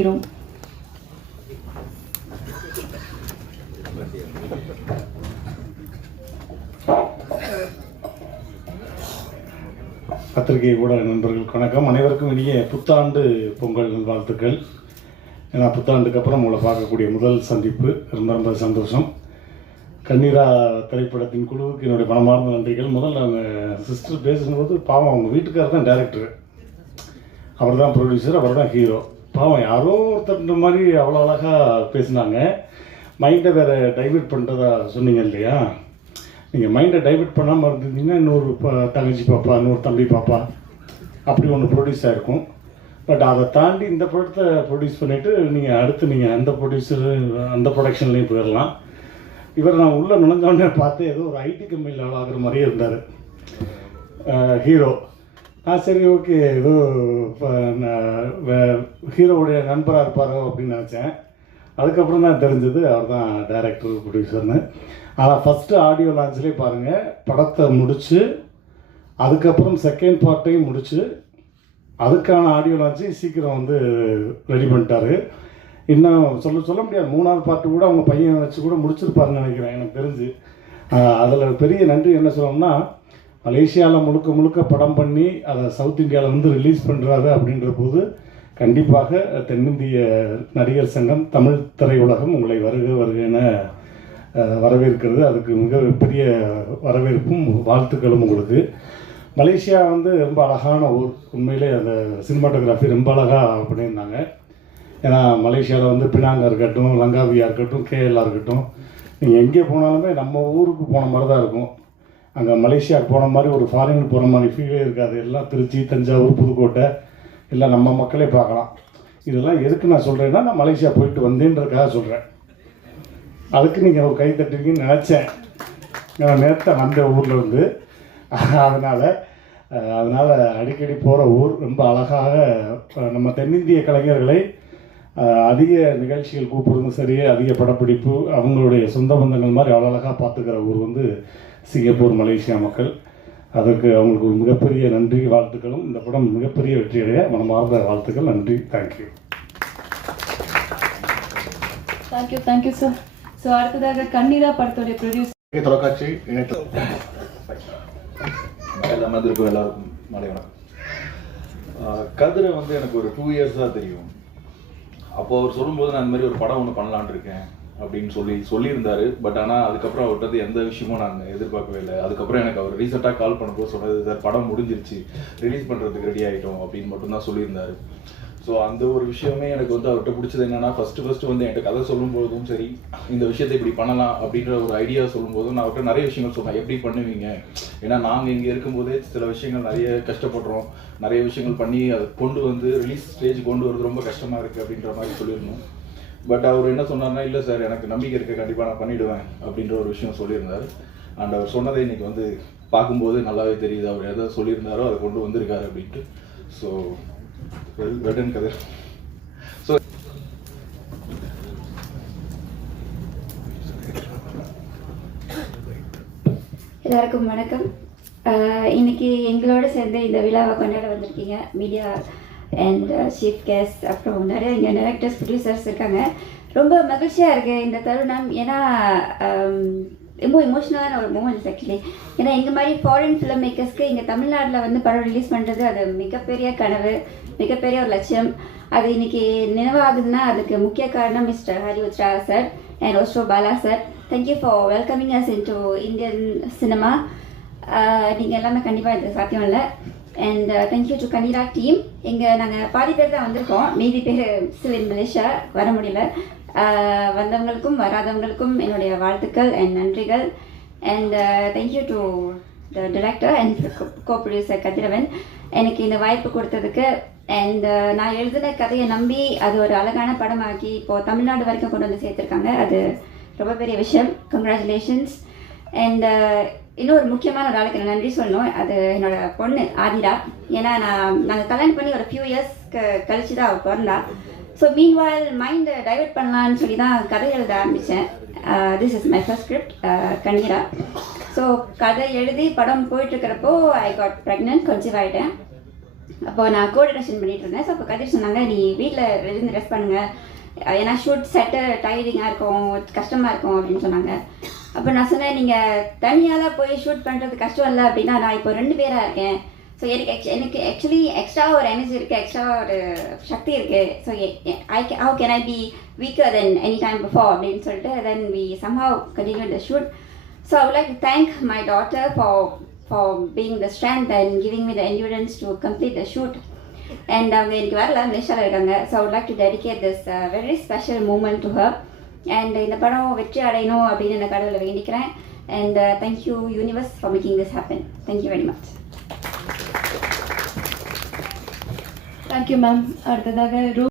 வைக்கிறோம் பத்திரிகை ஊடக நண்பர்களுக்கு வணக்கம். அனைவருக்கும் இனிய புத்தாண்டு பொங்கல் நல்வாழ்த்துக்கள். ஏன்னா புத்தாண்டுக்கு அப்புறம் உங்களை பார்க்கக்கூடிய முதல் சந்திப்பு. ரொம்ப ரொம்ப சந்தோஷம். கண்ணீரா திரைப்படத்தின் குழுவுக்கு என்னுடைய மனமார்ந்த நன்றிகள். முதல்ல அவங்க சிஸ்டர் பேசும்போது பாவம் அவங்க வீட்டுக்காரர் தான் டேரக்டர் அவர் தான் ப்ரொடியூசர் அவர் தான் ஹீரோ பாவம் யாரோ ஒருத்தர் மாதிரி அவ்வளோ அழகாக பேசினாங்க. மைண்டை வேறு டைவெர்ட் பண்ணுறதா சொன்னீங்க இல்லையா? நீங்கள் மைண்டை டைவெர்ட் பண்ணாமல் இருந்திருந்தீங்கன்னா இன்னொரு ப- தங்கச்சி பாப்பா இன்னொரு தம்பி பாப்பா அப்படி ஒன்று ப்ரொடியூஸ் ஆகிருக்கும் பட் அதை தாண்டி இந்த படத்தை ப்ரொடியூஸ் பண்ணிவிட்டு நீங்கள் அடுத்து நீங்கள் அந்த ப்ரொடியூசர் அந்த ப்ரொடக்ஷன்லேயும் போயிடலாம். இவர் நான் உள்ளே நுழைஞ்சோடனே பார்த்து ஏதோ ஒரு ஐடி கம்பெனியில் ஆளாகிற மாதிரியே இருந்தார். ஹீரோ ஆ சரி ஓகே. ஏதோ இப்போ நான் ஹீரோவுடைய நண்பராக இருப்பாரோ அப்படின்னு நினச்சேன். அதுக்கப்புறம் தான் தெரிஞ்சது அவர் தான் டைரக்டர் ப்ரொடியூசர்னு ஆனால் ஃபஸ்ட்டு ஆடியோ லான்ச்லேயே பாருங்கள் படத்தை முடித்து அதுக்கப்புறம் செகண்ட் பார்ட்டையும் முடித்து அதுக்கான ஆடியோ லான்ச்சையும் சீக்கிரம் வந்து ரெடி பண்ணிட்டாரு. இன்னும் சொல்ல சொல்ல முடியாது. மூணாவது பாட்டு கூட அவங்க பையன் வச்சு கூட முடிச்சிருப்பாருன்னு நினைக்கிறேன் எனக்கு தெரிஞ்சு. அதில் பெரிய நன்றி என்ன சொல்லணும்னா மலேசியாவில் முழுக்க முழுக்க படம் பண்ணி அதை சவுத் இந்தியாவில் வந்து ரிலீஸ் பண்ணுறாரு அப்படின்ற போது கண்டிப்பாக தென்னிந்திய நடிகர் சங்கம் தமிழ் திரையுலகம் உங்களை வருக வருக என வரவேற்கிறது. அதுக்கு மிக பெரிய வரவேற்பும் வாழ்த்துக்களும் உங்களுக்கு. மலேசியா வந்து ரொம்ப அழகான ஊர். உண்மையிலே அந்த சினிமாட்டோகிராஃபி ரொம்ப அழகாக பண்ணியிருந்தாங்க. ஏன்னா மலேசியாவில் வந்து பினாங்கா இருக்கட்டும் லங்காவியா இருக்கட்டும் கேஎல்ஆர் இருக்கட்டும் நீங்கள் எங்கே போனாலுமே நம்ம ஊருக்கு போன மாதிரி தான் இருக்கும். அங்கே மலேசியாவுக்கு போன மாதிரி ஒரு ஃபாரின் போகிற மாதிரி ஃபீலே இருக்காது. எல்லாம் திருச்சி தஞ்சாவூர் புதுக்கோட்டை எல்லாம் நம்ம மக்களே பார்க்கலாம். இதெல்லாம் எதுக்கு நான் சொல்கிறேன்னா நான் மலேசியா போயிட்டு வந்தேன்றதுக்காக சொல்கிறேன் அதுக்கு நீங்கள் ஒரு கை தட்டுவீங்கன்னு நினச்சேன். நான் நேற்று வந்த ஊரில் இருந்து. அதனால் அதனால் அடிக்கடி போகிற ஊர் ரொம்ப அழகாக நம்ம தென்னிந்திய கலைஞர்களை அதிக நிகழ்ச்சிகள் கூப்பிடுறதும் சரி அதிக படப்பிடிப்பு அவங்களுடைய சொந்த பந்தங்கள் மாதிரி அவ்வளோ அழகாக பார்த்துக்கிற ஊர் வந்து சிங்கப்பூர் மலேசியா மக்கள். அதுக்கு அவங்களுக்கு ஒரு மிகப்பெரிய நன்றி வாழ்த்துக்களும். இந்த படம் மிகப்பெரிய வெற்றியடைய மனமார்ந்த வாழ்த்துக்கள். நன்றி. Thank you thank you thank you sir so அடுத்ததாக கண்ணீரா படத்துடைய ப்ரொடியூஸ் தொலைக்காட்சி இணையதளம். எல்லாம் வந்திருக்கும் எல்லாருக்கும் மாலை வணக்கம். கதிரை வந்து எனக்கு ஒரு டூ இயர்ஸாக தெரியும். அப்போ அவர் சொல்லும்போது நான் இந்த மாதிரி ஒரு படம் ஒன்று பண்ணலான்னு இருக்கேன். அப்படின்னு சொல்லி சொல்லியிருந்தாரு. பட் ஆனால் அதுக்கப்புறம் அவர்கிட்ட எந்த விஷயமும் நான் எதிர்பார்க்கவே இல்லை. அதுக்கப்புறம் எனக்கு அவர் ரீசெண்டாக கால் பண்ணும்போது சொன்னது சார் படம் முடிஞ்சிருச்சு. ரிலீஸ் பண்ணுறதுக்கு ரெடி ஆகிட்டோம் அப்படின்னு மட்டும்தான் சொல்லியிருந்தாரு. ஸோ அந்த ஒரு விஷயமே எனக்கு வந்து அவர்கிட்ட பிடிச்சது என்னன்னா ஃபர்ஸ்ட் ஃபர்ஸ்ட் வந்து என்கிட்ட கதை சொல்லும்போதும் சரி இந்த விஷயத்தை இப்படி பண்ணலாம் அப்படின்ற ஒரு ஐடியா சொல்லும்போதும் நான் அவர்கிட்ட நிறைய விஷயங்கள் சொன்னேன். எப்படி பண்ணுவீங்க? ஏன்னா நாங்கள் இங்கே இருக்கும்போதே சில விஷயங்கள் நிறைய கஷ்டப்படுறோம். நிறைய விஷயங்கள் பண்ணி அதை கொண்டு வந்து ரிலீஸ் ஸ்டேஜ் கொண்டு வரது ரொம்ப கஷ்டமாக இருக்குது அப்படின்ற மாதிரி சொல்லியிருந்தோம். பட் அவர் என்ன சொன்னார்னா இல்லை சார் எனக்கு நம்பிக்கை இருக்க கண்டிப்பாக நான் பண்ணிடுவேன் அப்படின்ற ஒரு விஷயம் சொல்லியிருந்தார். அண்ட் அவர் சொன்னதை இன்னைக்கு வந்து பார்க்கும்போது நல்லாவே தெரியுது. அவர் எதை சொல்லியிருந்தாரோ அதை கொண்டு வந்திருக்காரு அப்படின்ட்டு. ஸோ வெடன் கதை ஸோ எல்லாருக்கும் வணக்கம். ஆஹ் இன்னைக்கு எங்களோட சேர்ந்து இந்த விழாவை கொண்டாட வந்திருக்கீங்க. மீடியா அண்ட் சீஃப் கெஸ்ட் அப்புறம் நிறைய இங்கே டேரக்டர்ஸ் ப்ரொடியூசர்ஸ் இருக்காங்க. ரொம்ப மகிழ்ச்சியாக இருக்குது இந்த தருணம். ஏன்னா um, ரொம்ப இமோஷனலான ஒரு மூமெண்ட்ஸ் ஆக்சுவலி ஏன்னா எங்கள் மாதிரி ஃபாரின் ஃபிலிம் மேக்கர்ஸ்க்கு இங்கே தமிழ்நாட்டில் வந்து படம் ரிலீஸ் பண்ணுறது அது மிகப்பெரிய கனவு மிகப்பெரிய ஒரு லட்சியம். அது இன்னைக்கு நினைவாகுதுன்னா அதுக்கு முக்கிய காரணம் mister Hari Uthra sir and Osto Bala sir thank you for welcoming us into Indian cinema நீங்கள் எல்லாமே கண்டிப்பாக இது சாத்தியம் இல்லை. And thank you to Kanira team இங்கே நாங்கள் பாதி பேர் தான் வந்திருக்கோம். மீதி பேர் still இன் மலேசியா. வர முடியல. வந்தவங்களுக்கும் வராதவங்களுக்கும் என்னுடைய வாழ்த்துக்கள் அண்ட் நன்றிகள். And thank you to the director and co producer Kathiravan. எனக்கு இந்த வாய்ப்பு கொடுத்ததுக்கு. அண்ட் uh, நான் எழுதின கதையை நம்பி அது ஒரு அழகான படமாக்கி இப்போது தமிழ்நாடு வரைக்கும் கொண்டு வந்து சேர்த்துருக்காங்க. அது ரொம்ப பெரிய விஷயம். கங்க்ராச்சுலேஷன்ஸ் அண்ட் இன்னொரு முக்கியமான ஒரு ஆளுக்கு நான் நன்றி சொல்லணும். அது என்னோட பொண்ணு ஆதிரா. ஏன்னா நான் நாங்கள் கல்யாணம் பண்ணி ஒரு ஃபியூ இயர்ஸ் கழிச்சு தான் அவள் பிறந்தா. ஸோ மீன் வாயில் மைண்டை டைவர்ட் பண்ணலான்னு சொல்லி தான் கதை எழுத ஆரம்பித்தேன் this is my first script Kanneera. So கதை எழுதி படம் போயிட்டுருக்கிறப்போ ஐ காட் ப்ரெக்னென்ட் கன்சீவ் ஆகிட்டேன் அப்போ நான் கோஆர்டினேஷன் பண்ணிட்டு இருந்தேன். ஸோ அப்போ கதிர் சொன்னாங்க நீ வீட்டில் இருந்து ரெஸ்ட் பண்ணுங்க. ஏன்னா ஷூட் செட்டு டைரிங்காக இருக்கும் கஷ்டமாக இருக்கும் அப்படின்னு சொன்னாங்க. அப்போ நான் சொன்னேன் நீங்கள் தனியால் போய் ஷூட் பண்ணுறது கஷ்டம் இல்லை அப்படின்னா நான் இப்போ ரெண்டு பேராக இருக்கேன் ஸோ எனக்கு எனக்கு ஆக்சுவலி எக்ஸ்ட்ரா ஒரு எனர்ஜி இருக்குது எக்ஸ்ட்ரா ஒரு சக்தி இருக்குது so I K how can I be weaker than any time before அப்படின்னு சொல்லிட்டு then we somehow continue the shoot so I like thank my daughter for for being the strength and giving me the evidence to complete the shoot and அவங்க எனக்கு வேறு எல்லாம் இருக்காங்க so I would like to dedicate this very special moment to her and இந்த படம் வெற்றி அடையணும் அப்படின்னு நான் கடவுளை வேண்டிக்கிறேன் and thank you universe for making this happen thank you very much thank you ma'am அடுத்ததாக